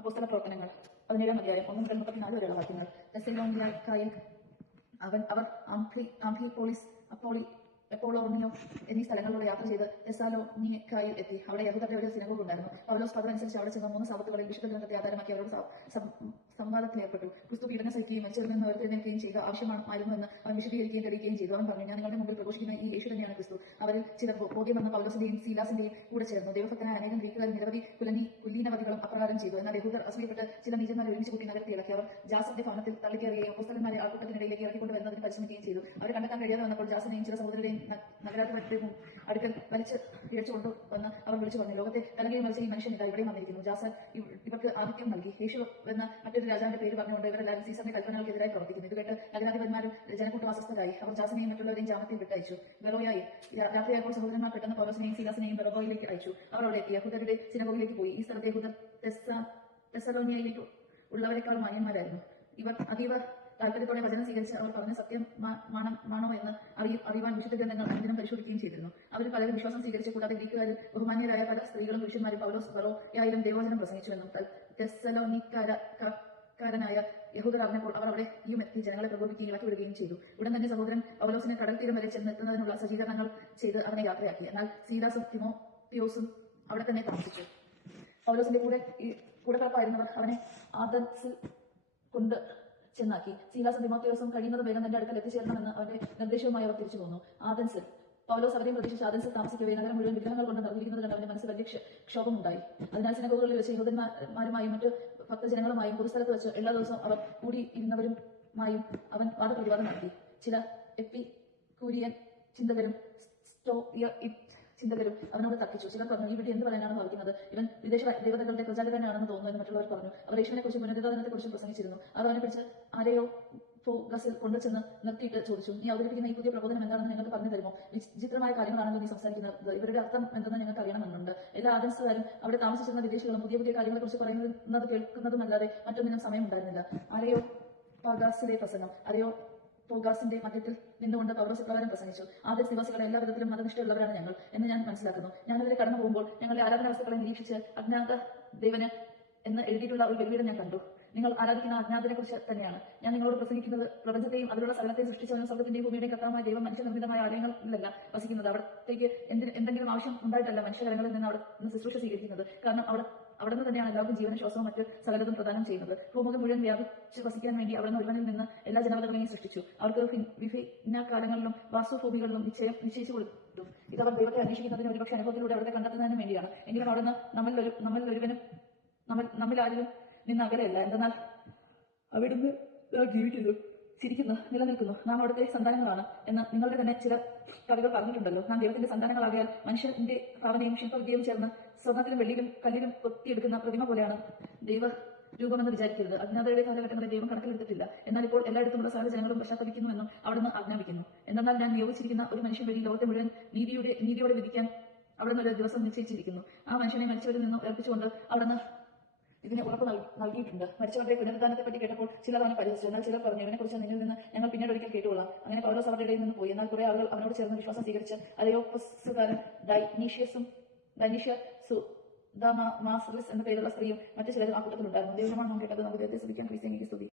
അപ്പോസ്തല പ്രവർത്തനങ്ങൾ 17-ാം അധ്യായം 1 മുതൽ 34 വരെയുള്ള വാക്യങ്ങൾ. തെസ്സലോനിക്കായിൽ അവർ ആംഫിപോളിസ്, എപ്പോളോണിയോ എന്നീ സ്ഥലങ്ങളിലൂടെ യാത്ര ചെയ്ത് തെസ്സലോനിക്കായിൽ എത്തി. അവിടെ യഹൂദരുടെ ഒരു സിനഗോഗ് ഉണ്ടായിരുന്നു. പൗലോസ് പതിവനുസരിച്ച് അവിടെ ചെന്ന 3 സാബത്തുകളിൽ വിശുദ്ധ ഗ്രന്ഥത്തെ ആധാരമാക്കി അവരോട് സംവാദത്തിലേർപ്പെട്ടു. ക്രിസ്തു പീഡനം സഹിക്കുകയും മരിച്ചവരിൽ നിന്ന് ഉയർത്തെഴുന്നേൽക്കുകയും ചെയ്ത ആവശ്യമായിരുന്നു എന്ന് അവൻ വിശദീകരിക്കുകയും കഴിയുകയും ചെയ്തു. അവൻ പറഞ്ഞു, ഞാൻ നിങ്ങളുടെ മുമ്പിൽ പ്രഘോഷിക്കുന്ന ഈ യേശു തന്നെയാണ് ക്രിസ്തു. അവരിൽ ചിലർ ബോധ്യം വന്ന പൗലോസിന്റെയും സീലാസിന്റെയും കൂടെ ചേർന്നു. ദൈവഭക്തനായ അനേകം ഗ്രീക്കുകാരും നിരവധി കുലീനവതികളും അപ്രകാരം ചെയ്തു. എന്നാൽ യഹൂദർ അസൂയപ്പെട്ട് ചില നീചന്മാരെ ഒരുമിച്ച് കൂട്ടി നഗരത്തെ ഇളക്കി. അവർ ജാസന്റെ ഭവനത്തിൽ തള്ളിക്കയറുകയും അപ്പോസ്തലന്മാരെ ആൾക്കൂട്ടത്തിനിടയിലേക്ക് ഇറക്കിക്കൊണ്ട് വരുന്നതിന് പരിശ്രമിക്കുകയും ചെയ്തു. അവരെ കണ്ടെത്താൻ കഴിയാതെ വന്നപ്പോൾ ജാസനെയും ചില സഹോദരരെയും നഗരാധിപത്യവും അടുക്കൽ വലിച്ച് ഇഴച്ചുകൊണ്ടുവന്ന് അവർ വിളിച്ചു പറഞ്ഞു, ലോകത്തെ കലകയും മത്സരി മനുഷ്യനില്ല, ഇവിടെയും വന്നിരിക്കുന്നു. ജാസൻ ഇവർക്ക് ആതിഥ്യം നൽകി. യേശു എന്ന മറ്റൊരു രാജാവിന്റെ പേര് പറഞ്ഞുകൊണ്ട് ഇവരെല്ലാവരും സീസറിന്റെ കൽപ്പനകൾക്കെതിരായി പ്രവർത്തിക്കുന്നു. ഇത് കേട്ട് നഗരാധിപന്മാരും ജനക്കൂട്ടം അസ്വസ്ഥരായി. അവർ ജാസനെയും മറ്റുള്ളവരെയും ജാമത്തിൽ വിട്ടയച്ചു. ബെറോയായി രാത്രിയായപ്പോൾ സഹോദരന്മാർ പെട്ടെന്ന് പൗലോസിനെയും സീലാസിനെയും ബെറോയിലേക്ക് അയച്ചു. അവർ അവിടെ എത്തി. യഹൂദരുടെ സിനഗോഗിലേക്ക് പോയി. ഈ സ്ഥലത്തെ യഹൂദർ തെസ്സലോനിയയിലേക്ക് ഉള്ളവരെക്കാൾ മാന്യന്മാരായിരുന്നു. ഇവർ അതീവ താല്പര്യത്തോടെ വചനം സ്വീകരിച്ച് അവർ പറഞ്ഞ സത്യമാണോ എന്ന് അറിയുവാൻ വിശുദ്ധ ഗ്രന്ഥങ്ങൾ അനുദിനം പരിശോധിക്കുകയും ചെയ്തിരുന്നു. അവർ പലരും വിശ്വാസം സ്വീകരിച്ചു. കൂടാതെ ഗ്രീക്കുകാരിൽ ബഹുമാന്യരായ പല സ്ത്രീകളും പുരുഷന്മാരും പൗലോസ് ബെറോയായാലും ദൈവവചനം പ്രസംഗിച്ചുവെന്നും തെസ്സലോനിക്കാരായ യഹൂദർ അറിഞ്ഞപ്പോൾ അവർ അവിടെയും എത്തി ജനങ്ങളെ പ്രബോധിക്കുകയും ഇളക്കിവിടുകയും ചെയ്തു. ഉടൻ തന്നെ സഹോദരൻ പൗലോസിനെ കടൽ തീരം വരെ ചെന്നെത്തുന്നതിനുള്ള സജ്ജീകരണങ്ങൾ ചെയ്ത് അവനെ യാത്രയാക്കി. എന്നാൽ സീലാസും തിമോത്തിയോസും അവിടെ തന്നെ താമസിച്ചു. പൗലോസിന്റെ കൂടെപ്പിറപ്പായിരുന്നവർ അവനെ ആഥൻസിൽ കൊണ്ട് ചെന്നാക്കി. സീലാസും തിമോത്തിയോസും കഴിയുന്നതും വേഗം തന്റെ അടുക്കൽ എത്തിച്ചേരണമെന്ന് അവന്റെ നിർദ്ദേശവുമായി അവർ തിരിച്ചു പോന്നു. ആഥൻസിൽ പൗലോസ് അവരെയും പ്രതീക്ഷിച്ച് ആഥൻസിൽ താമസിക്കവേ നഗരം മുഴുവൻ വിഗ്രഹങ്ങൾ കൊണ്ട് നിറഞ്ഞിരിക്കുന്നത് കണ്ട് അവന്റെ മനസ്സിൽ വലിയ ക്ഷോഭമുണ്ടായി. അതിനാൽ സിനഗോഗുകളിൽ വെച്ച് യഹൂദന്മാരുമായും മറ്റ് ഭക്തജനങ്ങളുമായും പൊതുസ്ഥലത്ത് വെച്ച് എല്ലാ ദിവസവും അവർ കൂടിയിരുന്നവരുമായും അവൻ വാദപ്രതിവാദം നടത്തി. ചില എപ്പിക്കൂരിയൻ ചിന്തകരും ചിന്തകരും അവനോട് തർക്കിച്ചു. ചിലർ പറഞ്ഞു, ഈ വീട്ടിൽ എന്ത് പറയാനാണ് ഭാവിക്കുന്നത്? ഇവൻ വിദേശ ദേവതകളുടെ പ്രചാരകനാണെന്ന് തോന്നുന്നു എന്ന് മറ്റുള്ളവർ പറഞ്ഞു. അവർ യേശുവിനെ കുറിച്ച് പുനരുദ്ധാനത്തെ കുറിച്ച് പ്രസംഗിച്ചിരുന്നു. അവർ അവനെ പിടിച്ച് ആരെയോ ഫോഗസിൽ കൊണ്ടുചെന്ന് നിർത്തിയിട്ട് ചോദിച്ചു, നീ അവതരിപ്പിക്കുന്ന ഈ പുതിയ പ്രബോധനം എന്താണെന്ന് നിങ്ങൾക്ക് പറഞ്ഞു തരുമോ? വിചിത്രമായ കാര്യങ്ങളാണല്ലോ നീ സംസാരിക്കുന്നത്. ഇവരുടെ അർത്ഥം എന്തെന്ന് ഞങ്ങൾക്ക് അറിയണമെന്നുണ്ട്. എല്ലാ ആദൻസുകാരും അവിടെ താമസിച്ചിരുന്ന വിദേശികളും പുതിയ പുതിയ കാര്യങ്ങളെക്കുറിച്ച് പറയുന്നത് കേൾക്കുന്നതുമല്ലാതെ മറ്റൊന്നിനും സമയമുണ്ടായിരുന്നില്ല. ആരെയോ പാഗാസിലെ പ്രസംഗം. ആരെയോ പോഗാസിന്റെ മധ്യത്തിൽ നിന്നുകൊണ്ട് പൗലോസ് ഇപ്രകാരം പ്രസംഗിച്ചു, ആദൻസ് നിവാസികളെ എല്ലാ വിധത്തിലും മതനിഷ്ഠയുള്ളവരാണ് ഞങ്ങൾ എന്ന് ഞാൻ മനസ്സിലാക്കുന്നു. ഞാനതിലെ കടന്നു പോകുമ്പോൾ ഞങ്ങളുടെ ആരാധനാവസ്തുക്കളെ നിരീക്ഷിച്ച് അജ്ഞാത ദേവന് എന്ന് എഴുതിയിട്ടുള്ള ഒരു ബലിപീഠം ഞാൻ കണ്ടു. നിങ്ങൾ ആരാധിക്കുന്ന അജ്ഞാതനെ കുറിച്ച് തന്നെയാണ് ഞാൻ നിങ്ങളോട് പ്രസംഗിക്കുന്നത്. പ്രപഞ്ചത്തെയും അതിലുള്ള സകലത്തെയും സൃഷ്ടിച്ചവനും സ്വർഗത്തിന്റെയും ഭൂമിയുടെയും കർത്താവായ ദൈവം മനുഷ്യനിർമ്മിതമായ ആലയങ്ങളിലല്ല വസിക്കുന്നത്. അവിടത്തേക്ക് എന്തെങ്കിലും ആവശ്യം ഉണ്ടായിട്ടല്ല മനുഷ്യകരങ്ങളിൽ നിന്ന് അവിടെ നിന്ന് ശുശ്രൂഷ സ്വീകരിക്കുന്നത്. കാരണം അവിടെ നിന്ന് തന്നെയാണ് എല്ലാവർക്കും ജീവനും ശ്വാസവും മറ്റ് സകലതും പ്രദാനം ചെയ്യുന്നത്. ഭൂമുഖം മുഴുവൻ വ്യാപിച്ച് വസിക്കാൻ വേണ്ടി അവിടെ നിന്ന് ഒരുവനിൽ നിന്ന് എല്ലാ ജനതകളെയും സൃഷ്ടിച്ചു. അവർക്ക് വിഭിന്ന കാലങ്ങളിലും വാസ്തുഭൂമികളിലും നിശ്ചയിച്ചു കൊടുത്തു. ഇതവർ ദൈവത്തെ അന്വേഷിക്കുന്നതിന് ഒരുപക്ഷെ അനുഭവത്തിലൂടെ അവിടെ കണ്ടെത്തുന്നതിന് വേണ്ടിയാണ്. എങ്കിലും അവിടുന്ന് നമ്മിലാരും നിന്ന് അകലെയല്ല. എന്തെന്നാൽ അവിടുന്ന് ജീവിക്കുന്നു, ചിരിക്കുന്നു, നിലനിൽക്കുന്നു. നാം അവിടുത്തെ സന്താനങ്ങളാണ് എന്ന് നിങ്ങളുടെ തന്നെ ചില കവികൾ പറഞ്ഞിട്ടുണ്ടല്ലോ. നാം ദൈവത്തിന്റെ സന്താനങ്ങളാകിയാൽ മനുഷ്യന്റെ ഭാവനയും ശില്പവിദ്യയും ചേർന്ന് സ്വർണ്ണത്തിലും വെള്ളിയിലും കല്ലിലും കൊത്തിയെടുക്കുന്ന പ്രതിമ പോലെയാണ് ദൈവ രൂപമെന്ന് വിചാരിക്കരുത്. അജ്ഞാതയുടെ കാലഘട്ടങ്ങളിൽ ദൈവം കണക്കിലെടുത്തിട്ടില്ല. എന്നാൽ ഇപ്പോൾ എല്ലായിടത്തുമുള്ള സകല ജനങ്ങളും പശ്ചാത്തപിക്കുന്നുവെന്നും അവിടുന്ന് ആജ്ഞാപിക്കുന്നു. എന്നാൽ ഞാൻ നിയോഗിച്ചിരിക്കുന്ന ഒരു മനുഷ്യൻ വഴി ലോകത്തെ മുഴുവൻ നീതിയോടെ വിധിക്കാൻ അവിടുന്ന് ഒരു ദിവസം നിശ്ചയിച്ചിരിക്കുന്നു. ആ മനുഷ്യനെ മരിച്ചവരിൽ നിന്നും ഏൽപ്പിച്ചുകൊണ്ട് അവിടുന്ന് ഇതിനെ ഉറപ്പ് നൽകിയിട്ടുണ്ട്. മരിച്ചവരുടെ പുനരുദ്ധാനത്തെ പറ്റി കേട്ടപ്പോൾ ചിലർ അവനെ പരിഹസിച്ചു. എന്നാൽ ചിലർ പറഞ്ഞു, ഇതിനെക്കുറിച്ച് നിന്നിൽ നിന്ന് ഞങ്ങൾ പിന്നീട് ഒരിക്കൽ കേട്ടുകൊള്ളാം. അങ്ങനെ പൗലോസ് അവരുടെ ഇടയിൽ നിന്ന് പോയി. എന്നാൽ കുറെ ആളുകൾ അവനോട് ചേർന്ന് വിശ്വാസം സ്വീകരിച്ച് അരയോപ്പസുകാരൻ ഡൈനീഷ്യ സുദാമാസ്രിസ് എന്ന പേരുള്ള സ്ത്രീയും മറ്റു ചിലരും ആ കൂട്ടത്തിലുണ്ടായിരുന്നു. ദൈവമാണ് നാം കേട്ടത്. നമുക്ക് ദൈവത്തെ സ്തുതിക്കാൻ ക്രിസ്ത്യാനിക്ക് സ്തുതി.